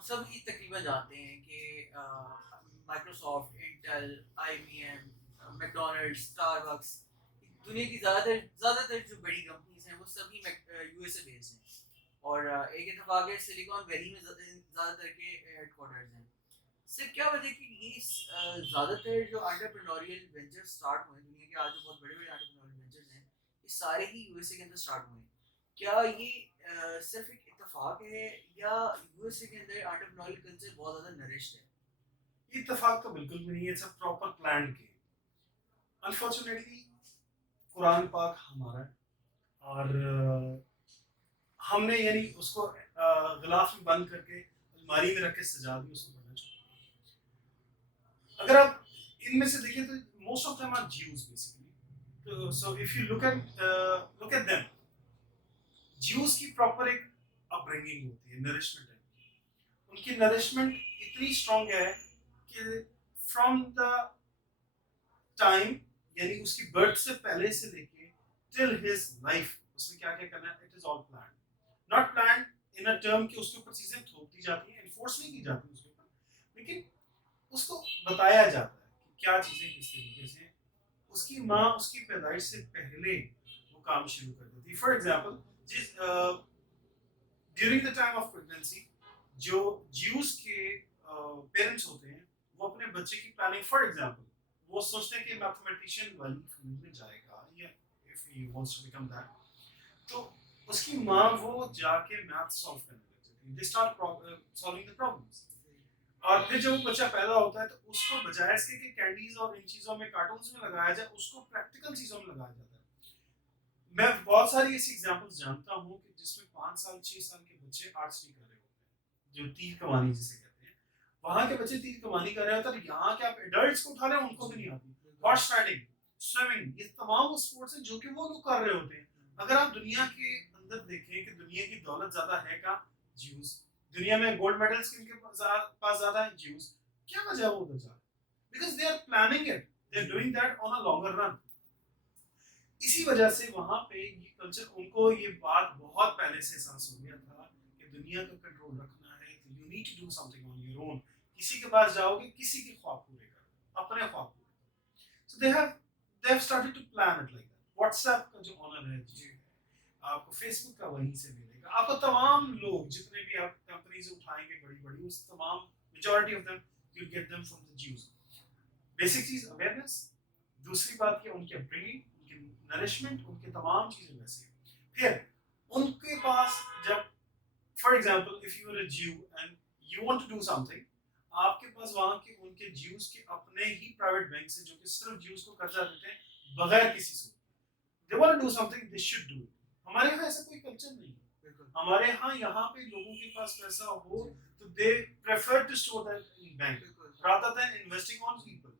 ہم سب ہی تقریباً جانتے ہیں کہ Microsoft, Intel, I B M, McDonald, Starbucks, دنیا کی زیادہ تر جو بڑی کمپنیز ہیں وہ سبھی یو ایس اے بیسڈ ہیں. اور ایک اتفاق ہے سلیکان ویلی میں زیادہ تر کے ہیڈ کوارٹرز ہیں. صرف کیا وجہ کہ یہ زیادہ تر جو انٹرپرینوریل وینچر اسٹارٹ ہوئے دنیا کے آج جو بہت بڑے بڑے انٹرپرینوریل وینچرز ہیں یہ سارے ہی یو ایس اے کے اندر اسٹارٹ ہوئے ہیں. کیا یہ صرف ایک اتفاق ہے یا یو ایس اے کے اندر انٹرپرینوریل کلچر بہت زیادہ نرشڈ ہے؟ یہ اتفاق تو بالکل بھی نہیں ہے. It's a proper plan game. Unfortunately قرآن پاک ہمارا ہے اور ہم نے یعنی اس کو غلاف میں بند کر کے الماری میں رکھ کے سجا دی, اس کو پڑھنا چھوڑ دیا. اگر آپ ان میں سے دیکھیں تو most of them are Jews basically. So if you look at them, Jews کی پراپر ایک اپ برنگنگ ہوتی ہے, نرشمنٹ ہے. ان کی نرشمنٹ اتنی اسٹرانگ ہے کہ فرام دا ٹائم, یعنی اس کی برتھ سے پہلے سے لے کے ٹل ہز لائف اس نے کیا کیا کرنا ہے, it is all plan. Not plan in a term کہ اس کے اوپر چیزیں تھوپ دی جاتی ہیں, انفورس نہیں کی جاتی اس کے اوپر, لیکن اس کو بتایا جاتا ہے کہ کیا چیزیں کس طریقے سے. اس کی ماں اس کی پیدائش سے پہلے وہ کام شروع کر دیتی. فار ایگزامپل, جس during the time of pregnancy جو جیوز کے پیرنٹس ہوتے ہیں وہ اپنے بچے کی پلاننگ, فار ایگزامپل وہ سوچتے ہیں کہ میتھمیٹیشین والی فیلڈ میں جائے گا یا if he wants to become that, تو اس کی ماں وہ جا کے میتھ سالو کرنے لگ جاتی ہے. they start solving the problems. اور پھر جب وہ بچہ پیدا ہوتا ہے تو اس کو بجائے اس کے کہ کینڈیز اور ان چیزوں میں کارٹونز میں لگایا جائے, اس کو پریکٹیکل چیزوں میں لگایا جاتا ہے. میں بہت ساری ایسی ایگزامپلس جانتا ہوں کہ جس میں 5 سال 6 سال کے بچے آرٹس نہیں کر رہے ہوتے ہیں, جو تیر کمانی جسے کہتے ہیں. وہاں کے بچے تیر کمانی کر رہے ہوتے ہیں, یہاں کے آپ ایڈلٹس کو اٹھا لیں ان کو بھی نہیں آتی. ہارس رائڈنگ, سوئمنگ, یہ تمام وہ اسپورٹس ہیں جو کہ وہ لوگ کر رہے ہوتے ہیں. اگر آپ دنیا کے اندر دیکھیں کہ دنیا کی دولت زیادہ ہے کا جیوز, دنیا میں گولڈ میڈلز کن کے پاس زیادہ ہیں جیوز. کیا وجہ ہے وہ ادھر جا رہے ہیں؟ Because they are planning it, they are doing that on a longer run. اسی وجہ سے وہاں پہ یہ کلچر, ان کو یہ بات بہت پہلے سے احساس ہو گیا تھا کہ دنیا کا کنٹرول رکھنا ہے تو you need to do something on your own. کسی کے پاس جاؤ گے کسی کے خواب پورے کرو, اپنے خواب پورے کرو. So they have started to plan it like that. WhatsApp کا جو آنر ہے جی, آپ کو فیس بک کا وہیں سے ملے گا. آپ کو تمام لوگ جتنے بھی آپ کمپنیز اٹھائیں گے بڑی بڑی, اس تمام majority of them you get them from the Jews. Basic چیز اویئرنیس, دوسری بات کہ ان کی اپبرنگنگ, ان کی نرشمنٹ, ان کے تمام چیزیں ویسی ہیں. پھر ان کے پاس جب for example if you are a Jew and you want to do something, آپ کے پاس وہاں کے ان کے جیوز کے اپنے ہی پرائیویٹ بینک سے جو کہ صرف جیوز کو قرضہ دیتے ہیں بغیر کسی سود. They want to do something, they should do it. ہمارے یہاں ایسا کوئی کلچر نہیں ہے. ہمارے یہاں پہ لوگوں کے پاس پیسہ ہو تو they prefer to store that in bank rather than investing on people.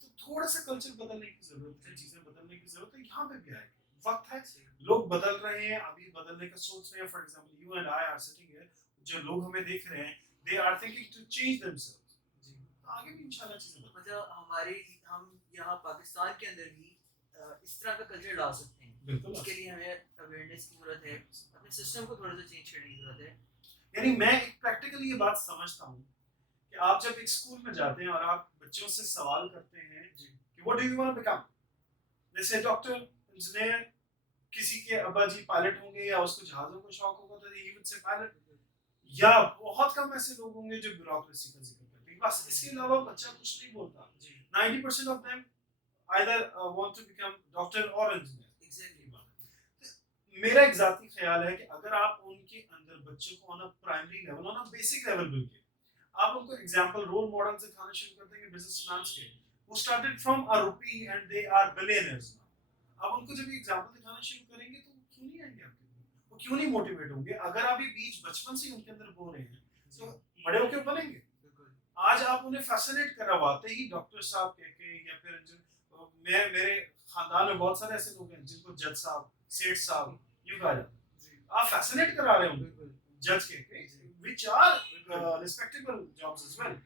تو تھوڑا سا کلچر بدلنے کی ضرورت ہے, چیزیں بدلنے کی ضرورت ہے. یہاں پہ بھی آئے گا وقت ہے, لوگ بدل رہے ہیں, ابھی بدلنے کا سوچ رہے ہیں. For example you and I are sitting here, جو لوگ ہمیں دیکھ رہے ہیں they are thinking to change themselves. آگے بھی انشاءاللہ چیزیں بدلیں. مطلب ہم یہاں پاکستان کے اندر بھی اس طرح کا کلچر لا سکتے ہیں. بالکل اس کے لیے ہمیں اویئرنیس کی ضرورت ہے, اپنے سسٹم کو تھوڑا سا چینج کرنے کی ضرورت ہے. یعنی میں ایک پریکٹیکلی یہ بات سمجھتا ہوں کہ آپ جب ایک اسکول میں جاتے ہیں اور آپ بچوں سے سوال کرتے ہیں کہ what do you want to become, جیسے ڈاکٹر, انجینئر, کسی کے ابا جی پائلٹ ہوں گے یا اس کو جہازوں کا شوق ہوگا تو he would say pilot. یا بہت کم ایسے لوگ ہوں گے جو بیوروکریسی کا ذکر کرتے ہیں, بس اس کے علاوہ بچہ کچھ نہیں بولتا. 90% of them either want to become doctor or engineer. میرا ایک ذاتی خیال ہے کہ اگر آپ ان کے اندر بچوں کو on a primary level, on a basic level مل کے آپ ان کو ایگزامپل رول ماڈل سے کھانا شروع کر دیں گے بزنس فنانس کے, وہ started from a rupee and they are billionaires now. آپ ان کو جب ایگزامپل دکھانا شروع کریں گے تو وہ کیوں نہیں آئیں گے آپ کے لیے, وہ کیوں نہیں موٹیویٹ ہوں گے. اگر آپ یہ بیچ بچپن سے ان کے اندر بو رہے ہیں تو بڑے ہو کے بنیں گے. آج آپ انہیں فیسنیٹ کرواتے ہی ڈاکٹر صاحب کہہ کے, یا پھر میرے خاندان میں بہت سارے ایسے لوگ ہیں جن کو جج صاحب, سیٹ صاحب یوں کہا جاتا ہے. آپ فیسنیٹ کرا رہے ہوں گے جج کہہ کے, which are respectable jobs as well.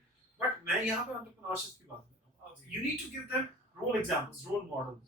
But میں یہاں پہ انٹرپرینورشپ کی بات کر رہا ہوں. You need to give them role examples, role models.